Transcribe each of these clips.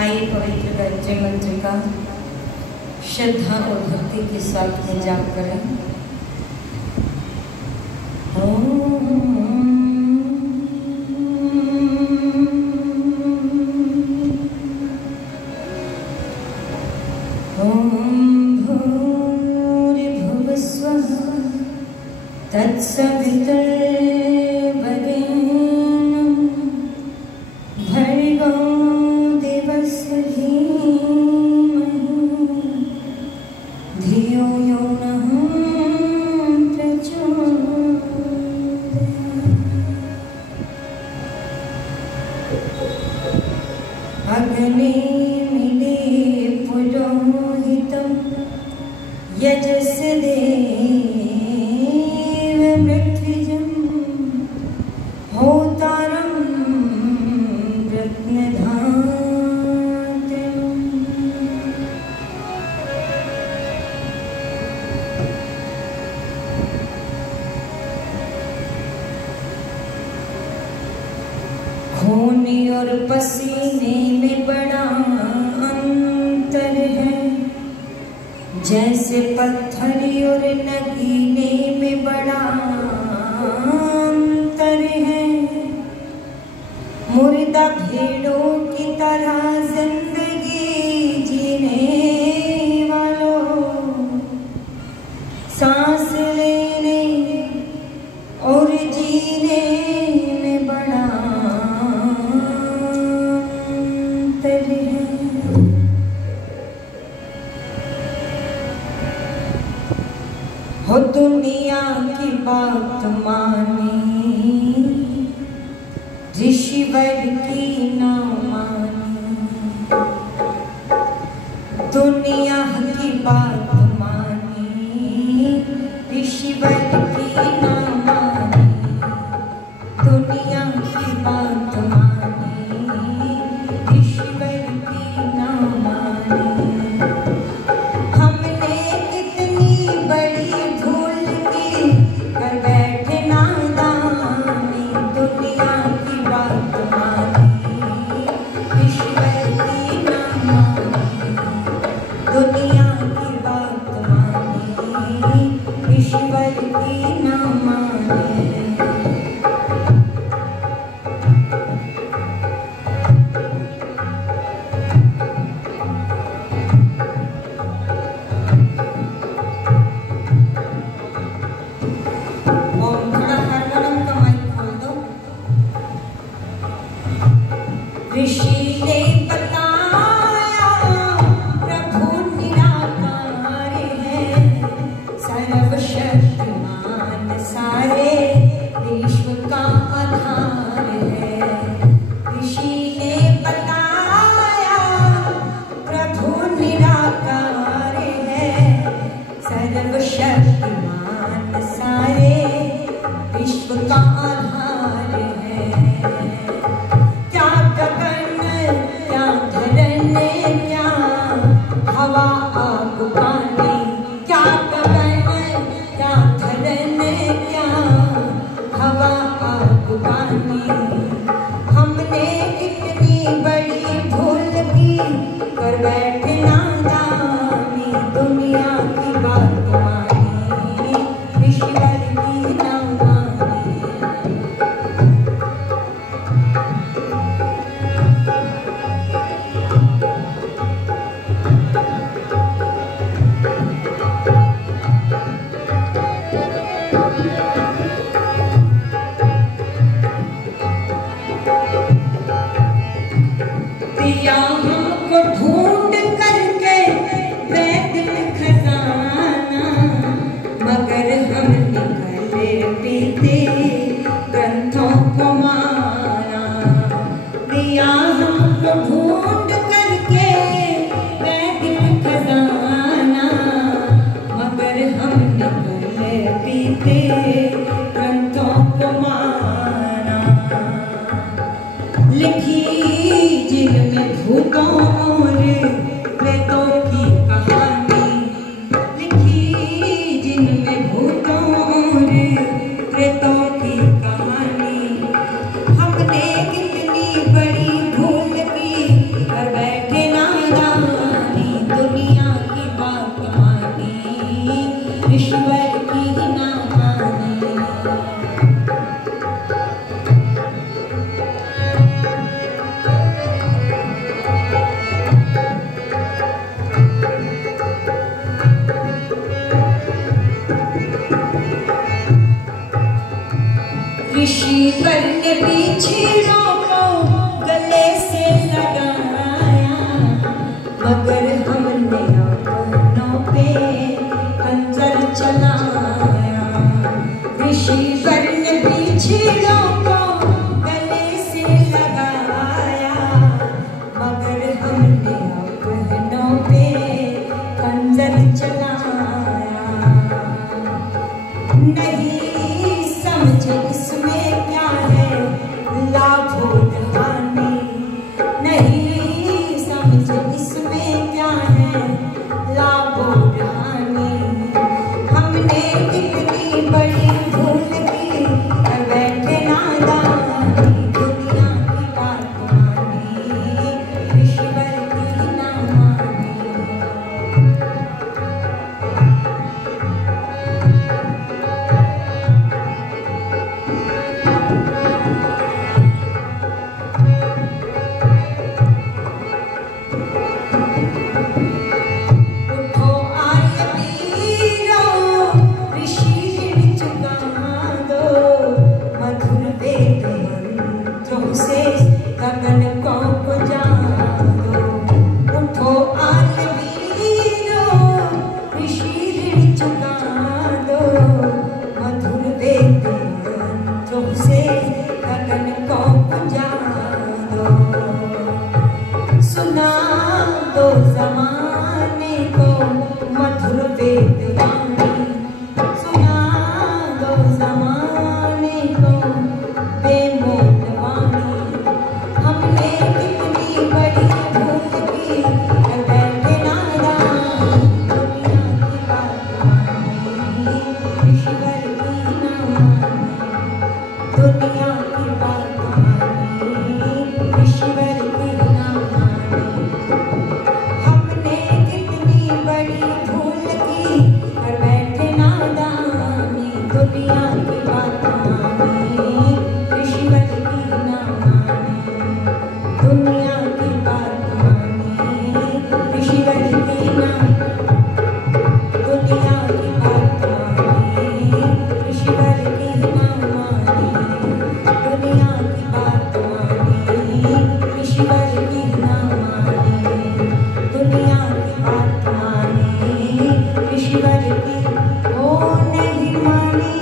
आइए पवित्र गायत्री मंत्र का श्रद्धा और भक्ति के साथ में जाप करें। भूर्भुवस्वः तत्सवितुर्वरेण्यं भर्गो देवस्य धीमहि धियो यो नः प्रचोदयात्। अग्ने मिले पुरोहितं यजस्य देव मृत्युजं होतारं रत्नधातम्। खून और पसीने में बड़ा अंतर है, जैसे पत्थर और नगीने में बड़ा अंतर है। मुर्दा भेड़ों की तरह जिंदगी जीने वालों, सांस लेने और जीने में बड़ा अंतर है। हो दुनिया की बात माने, ऋषिवर की न माने। दुनिया की बात माने, ऋषिवर की न माने। दुनिया की बात माने, ऋषिवर की न माने। हमने कितनी बड़ी भूल की कर बैठे नादानी। दुनिया की बात मानी, ईश्वर की न मानी। दुनिया की बात मानी, ईश्वर की न माने। ऋषि ने बताया प्रभु निराकार है, सर्वशक्तिमान सारे विश्व का आधार है। ऋषि ने बताया प्रभु निराकार है, सर्वशक्तिमान सारे विश्व का आधार है। हवा आग पानी, क्या गगन क्या धरन क्या हवा आग पानी। हमने इतनी बड़ी भूल की कर बैठे नादानी। दुनिया की बात मानी, ईश्वर की न मानी। दिया हमको ढूंढ करके वैदिक खजाना, मगर हम निकले पीते ग्रंथों को माना। दिया हमको ढूंढ करके वैदिक खजाना, मगर हम निकले पीते ग्रंथों को माना। लिखी जिनमें भूतों और प्रेतों की कहानी, लिखी जिनमें भूतों और प्रेतों की कहानी। हमने कितनी बड़ी भूल की ऋषिवर ने बिछड़ों को गले से लगाया, मगर हमने अपनों पे खंजर चलाया। ऋषिवर ने बिछड़ों को गले से लगाया, मगर हमने अपनों पे खंजर चलाया। नहीं समझे इसमें क्या है लाभ और हानि, नहीं समझे इसमें क्या है लाभ और हानि। हमने कितनी बड़ी भूल की कर बैठे नादानी, दुनिया की बात मानी ऋषिवर की ना मानी। उठो आए वीरों, ऋषि ऋण चुका दो, मधुर वेद मंत्रों से गगन को बुझा दो। उठो आए वीरों, ऋषि ऋण चुका दो, मधुर वेद मंत्रों से गगन को बुझा दो। सुना दो ज़माने को मधुर वेद वाणी, सुना दो ज़माने को बेमोल वाणी। हमने कितनी बड़ी भूल की कर बैठे नादान, दुनिया की बात मानी ऋषिवर की ना मानी। दुनिया की बात मानी ऋषिवर की ना मानी। हमने कितनी बड़ी भूल की कर बैठे नादानी, दुनिया की बात मानी ऋषिवर की ना मानी। दुनिया की बात मानी ऋषिवर की ना, दुनिया की बात मानी ऋषिवर की ना मानी। दुनिया की बात मानी ऋषिवर की ना मानी। दुनिया की बात मानी ऋषिवर की ओ नहीं मानी।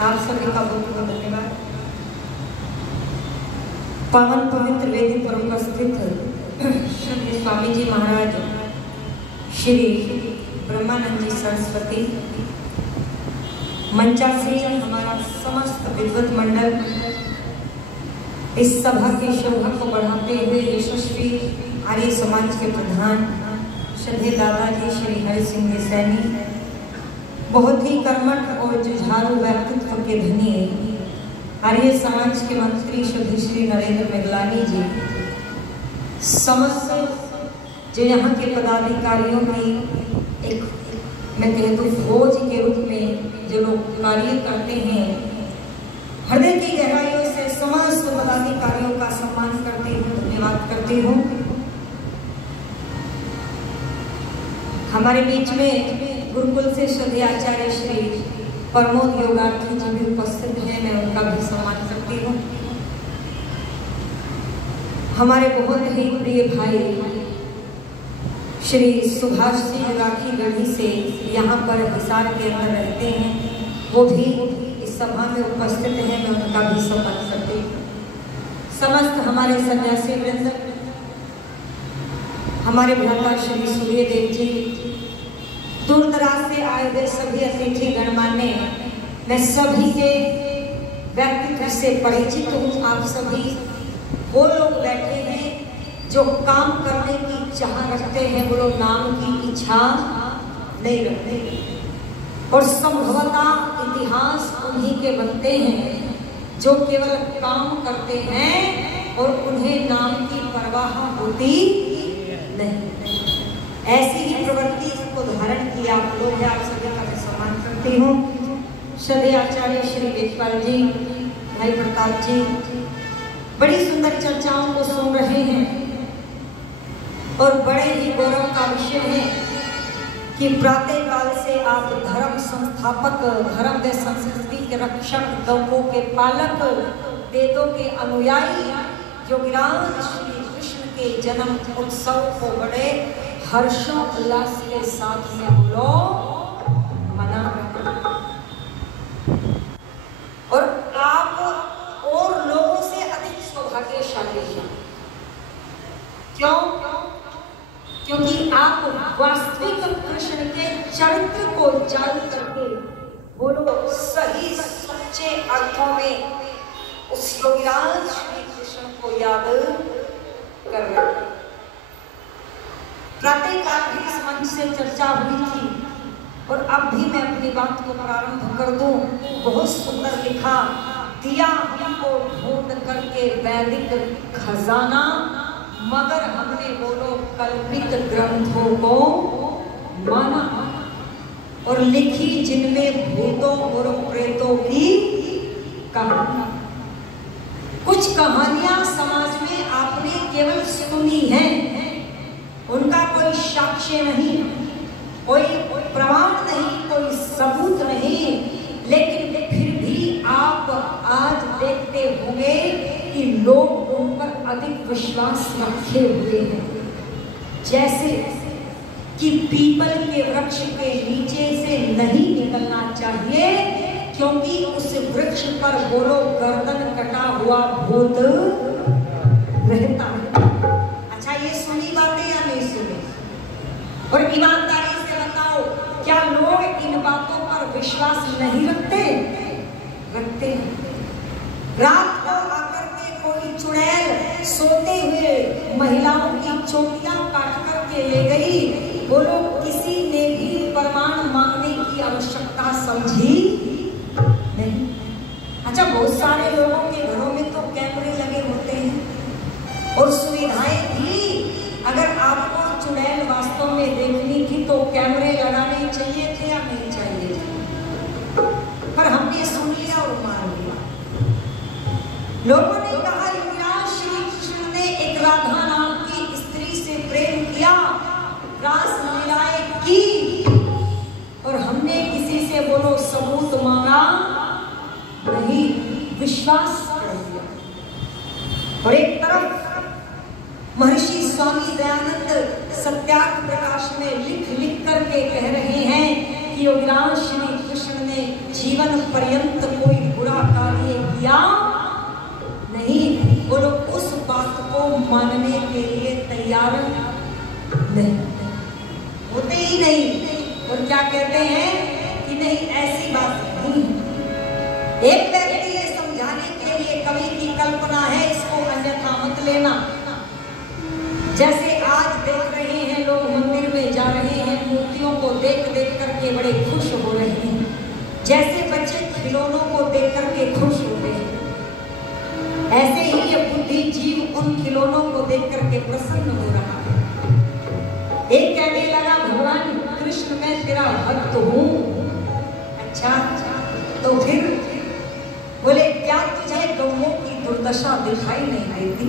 आप सभी का बहुत बहुत धन्यवाद। पावन पवित्र वेदी पर उपस्थित श्री स्वामी जी महाराज श्री ब्रह्मानंद जी सरस्वती, मंचासी हमारा समस्त विद्वत मंडल, इस सभा की शोभा को बढ़ाते हुए यशस्वी आर्य समाज के प्रधान श्रद्धेय दादाजी श्री हरि सिंह सैनी, बहुत ही कर्मठ और जुझारू व्यक्तित्व के धनी आर्य समाज के मंत्री श्रद्धेय श्री नरेंद्र मेघलानी जी, समस्त जो यहाँ के पदाधिकारियों की एक मैं कह दूँ फौज के रूप में जो लोग कार्य करते हैं, हृदय की गहराइयों से समस्त पदाधिकारियों का सम्मान करती हूँ, धन्यवाद करती हूँ। हमारे बीच में गुरुकुल से श्रद्धेय आचार्य श्री प्रमोद योगार्थी जी भी उपस्थित हैं, मैं उनका भी सम्मान करती हूँ। हमारे बहुत ही प्रिय भाई श्री सुभाष सिंह राखी गढ़ी से यहाँ पर हिसार के अंदर रहते हैं, वो भी इस सभा में उपस्थित हैं, मैं उनका भी सम्मान करती हूँ। समस्त हमारे सन्यासी वृंद, हमारे भ्राता श्री सूर्यदेव जी, दूर दराज से आए हुए सभी अतिथि गणमान्य, मैं सभी के व्यक्तित्व से परिचित हूँ। आप सभी वो लोग बैठे हैं जो काम करने की चाह रखते हैं, वो लोग नाम की इच्छा नहीं रखते, और संभवतः इतिहास उन्हीं के बनते हैं जो केवल काम करते हैं और उन्हें नाम की परवाह होती नहीं। ऐसी ही प्रवृत्ति को धारण किया आप लोग हैं, आप सभी का मैं सम्मान करती हूँ। श्रद्धेय आचार्य श्री वेदपाल जी, भाई प्रताप जी, बड़ी सुंदर चर्चाओं को सुन रहे हैं और बड़े ही गौरव का विषय है कि प्रातः काल से आप धर्म संस्थापक, धर्म व संस्कृति के रक्षक, गौओं के पालक, वेदों के अनुयायी योगीराज श्री कृष्ण के जन्म उत्सव को बड़े हर्षोल्लास के साथ में बोलो मना रहे और आप और लोगों से अधिक सौभाग्यशाली हैं। क्यों? क्योंकि आप वास्तविक कृष्ण के चरित्र को जान करके बोलो सही सच्चे अर्थों में उस योगीराज श्री कृष्ण को याद कर रहे। प्रातः काल भी इस मंच से चर्चा हुई थी और अब भी मैं अपनी बात को प्रारंभ कर दूं। बहुत सुंदर लिखा, दिया हमको ढूंढ करके वैदिक खजाना, मगर हमने बोलो कल्पित ग्रंथों को माना और लिखी जिनमें भूतों और प्रेतों की कहानी। कुछ कहानियां समाज में आपने केवल सुनी है, उनका कोई साक्ष्य नहीं, कोई प्रमाण नहीं, कोई सबूत नहीं, लेकिन फिर भी आप आज देखते होंगे कि लोग उन पर अधिक विश्वास रखे हुए हैं। जैसे कि पीपल के वृक्ष के नीचे से नहीं निकलना चाहिए क्योंकि उस वृक्ष पर बोलो गर्दन कटा हुआ भूत रहता है। अच्छा, ये सुनी बातें या नहीं सुनी? और ईमानदारी से बताओ, क्या लोग इन बातों पर विश्वास नहीं रखते? रखते हैं। रात को आकर के कोई चुड़ैल सोते हुए महिलाओं की चोटियां काट करके ले गई, बोलो किसी ने भी प्रमाण मांगने की आवश्यकता समझी नहीं। अच्छा, बहुत सारे लोगों के घरों में तो कैमरे लगे होते हैं और सुविधाएं भी। अगर आपको चुड़ैल वास्तव में देखनी थी तो कैमरे लगाने चाहिए थे या नहीं चाहिए थे? पर हमने सुन लिया और मान लिया। लोगों ने कहा योगीराज श्री कृष्ण ने एक राधा नाम की स्त्री से प्रेम किया, रास लीलाएं की, और हमने किसी से बोलो सबूत मांगा नहीं, विश्वास कर दिया। और एक तरफ महर्षि स्वामी दयानंद सत्यार्थ प्रकाश में लिख लिख करके कह रहे हैं कि योगीराज श्री कृष्ण ने जीवन पर्यंत कोई बुरा कार्य किया नहीं, बोलो उस बात को मानने के लिए तैयार नहीं होते ही नहीं। और क्या कहते हैं कि नहीं, ऐसी बात नहीं। एक व्यक्ति ये समझाने के लिए कवि की कल्पना है, इसको अन्यथा मत लेना। जैसे आज देख रहे हैं लोग मंदिर में जा रहे हैं, मूर्तियों को देख देख करके बड़े खुश हो रहे हैं, जैसे बच्चे खिलौनों को देख करके खुश हो रहे हैं, ऐसे ही ये बुद्धि जीव उन खिलौनों को देख करके प्रसन्न हो रहा है। एक कहने लगा, भगवान कृष्ण मैं तेरा भक्त हूँ। अच्छा, तो फिर बोले क्या तुझे गौओं की दुर्दशा दिखाई नहीं देती?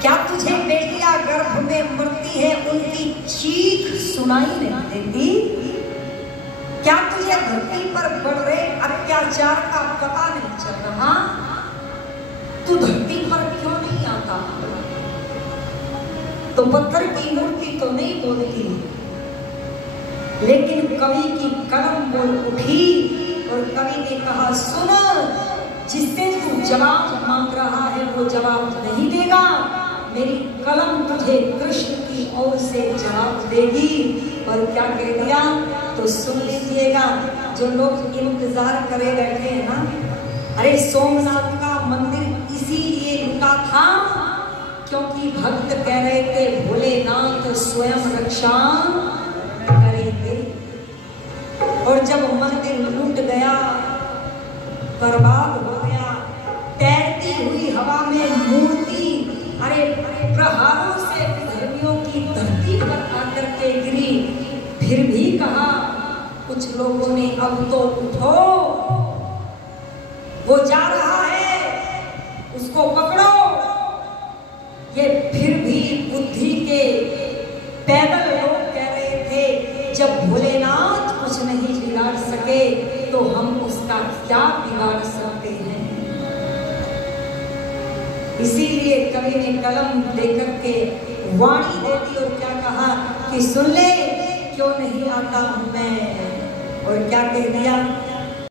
क्या तुझे बेटियां गर्भ में मरती है उनकी चीख सुनाई नहीं देती? क्या तुझे धरती पर बढ़ रहे अत्याचार का पता नहीं चल रहा? तू धरती पर क्यों नहीं आता? तो पत्थर की मूर्ति तो नहीं बोलती, लेकिन कवि की कलम बोल उठी और कवि ने कहा, सुनो, जिससे तू जवाब मांग रहा है वो जवाब नहीं देगा, मेरी कलम तुझे कृष्ण की ओर से जवाब देगी। और क्या कह दिया? तो सुन लीजिएगा, जो लोग इंतजार करे बैठे हैं ना, अरे सोमनाथ का मंदिर इसीलिए रुका था क्योंकि भक्त कह रहे थे भोलेनाथ स्वयं रक्षा करेंगे। और जब मंदिर लूट गया, बर्बाद हो गया, तैरती हुई हवा में मूर्ति अरे प्रहारों से धर्मियों की धरती पर आकर के गिरी, फिर भी कहा कुछ लोगों ने, अब तो उठो, वो जा रहा है, उसको पकड़ो। ये फिर भी बुद्धि के पैदल लोग कह रहे थे जब भोलेनाथ कुछ नहीं बिगाड़ सके तो हम उसका क्या बिगाड़ सकते हैं। इसीलिए कवि ने कलम देकर के वाणी दे दी और क्या कहा कि सुन ले क्यों नहीं आता हूं मैं, और क्या कह दिया